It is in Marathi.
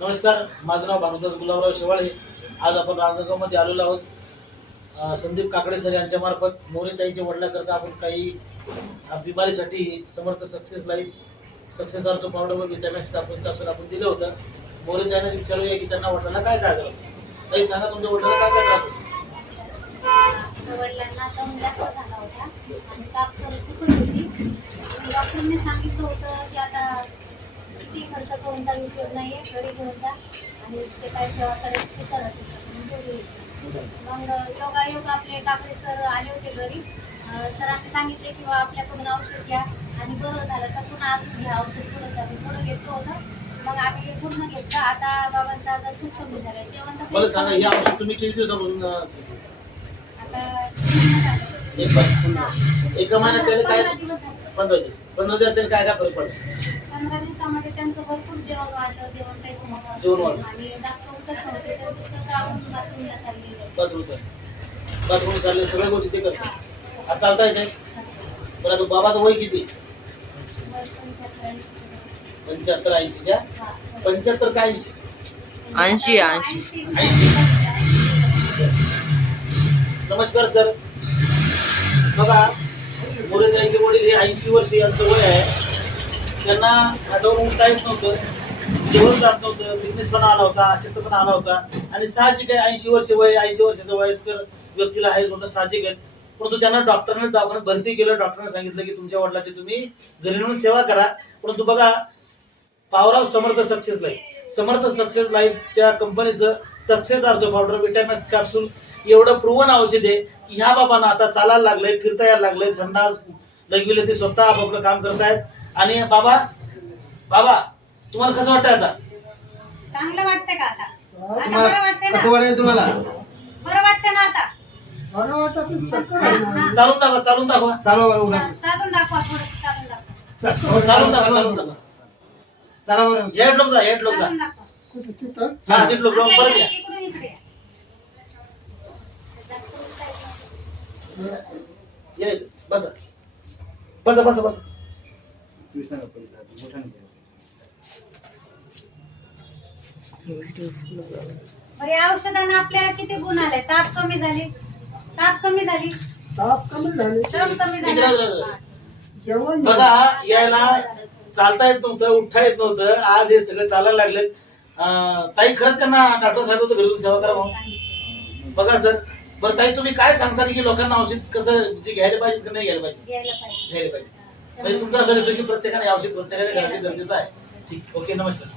नमस्कार, माझं नाव भानुदास गुलाबराव शेवाळे. आज आपण राजगावमध्ये आलेलो आहोत. संदीप काकडे सर यांच्या मार्फत मोरेताईंच्या वडिलांकरता आपण काही बिमारीसाठी Samarth success life success ortho powder व विटॅमिक्स कापून आपण दिलं होतं. मोरेताईंना विचारूया की त्यांना वडिलांना काय काय झालं. ताई सांगा, तुमच्या वडिलांना काय काय त्रास होता? वडिलांना दम जास्त झाला होता आणि ताप खूपच होती. डॉक्टरने सांगितलं होतं की आता किती खर्च करून काही उपयोग नाही आहे, घरी घेऊन जा आणि ते काय सेवा करायची ते करत होतं. मग योगायोग आपले काकडे सर आले होते घरी. सरांनी सांगितले की बा आपल्याकडून औषध घ्या आणि बरं झालं तर पुन्हा अजून घ्या औषध. पुढं घेतलं होतं. मग आम्ही पूर्ण घेतलं. आता बाबांचा आजार खूप कमी झाला. जेवण तर मला सांगा, हे औषध तुम्ही किती दिवसापासून आता एका महिन्यात त्याने काय 15 दिवस झाले. 15 दिवस त्याने काय काय फरक पडला? 15 दिवसामध्ये त्यांचं भरपूर जेवण वाढलं. जेवण काही समजलं जेवण वाढलं. आणि जास्त उठत नव्हते. त्यांचं स्वतःहून बाथरूमला चाललेलं. बाथरूम चालले, सगळ्या गोष्टी ते करतात. आज चालता येते. पण आता बाबाचं वय किती? 75 80च्या 75 काय 80? 80. नमस्कार सर. बघा, मोरेताईचे वडील हे 80 वर्ष यांचं वय आहे. त्यांना हातावरून उठता येत नव्हतं, जेवण जात नव्हतं, फिटनेस पण आला होता, अशक्त पण आला होता. आणि साहजिक आहे, 80 वर्ष वय, 80 वर्षाचं वयस्कर व्यक्तीला आहे म्हणून साहजिक आहे. परंतु त्यांना डॉक्टरने दवाखान्यात भरती केलं. डॉक्टरने सांगितलं की तुमच्या वडिलांची तुम्ही घरी येऊन सेवा करा. परंतु बघा, power of Samarth success life, Samarth success लाईफच्या कंपनीचं success ortho powder Vitamix capsule एवढं प्रूव्हन औषध आहे की ह्या बाबांना आता चालायला लागलंय, फिरता यायला लागलंय, संडास लगविले ते स्वतः आपापलं काम करतायत. आणि बाबा तुम्हाला कसं वाटतंय आता? चांगलं वाटतंय का आता? आता तुम्हाला बरं वाटतंय कसं ना? वाटेल तुम्हाला? बरं वाटतंय ना आता? बरं वाटतं. चालून दाखवा, चालून दाखवा, चालवा बरं उन्हा. चालून दाखवा, थोडंसं चालून दाखवा. हो, चालून दाखवा, चालून दाखवा. चला बरं. हेड लोक जा. चालून दाखवा. कुठं तिथं? हा, तिथं लोक जाऊन परत या. इकडून इकडे या. या इथं. बसा बसा बसा बसा. तुम्ही सांगा पैसा, मोठ्याने घ्या. बरं, या औषधाने आपल्याला किती गुण आले? ताप कमी झाली, ताप कमी झाली, ताप कमी झाले. दम कमी इकडे राहा, झाला. राहा. जेवण बघा, यायला चालता येत नव्हतं, उठता येत नव्हतं. आज हे सगळे चालायला लागलेत. ताई, खरंच त्यांना डॉक्टर सांगत होतं घरी सेवा करा म्हणून. बघा सर, बरं ताई, तुम्ही काय सांगता की लोकांना औषध कसं घ्यायला पाहिजे की नाही घ्यायला पाहिजे? घ्यायला पाहिजे. घ्यायला पाहिजे. म्हणजे तुमचं असं की प्रत्येकाने औषध प्रत्येकाच्या घराचे गरजेचं आहे. ठीक, ओके, नमस्कार.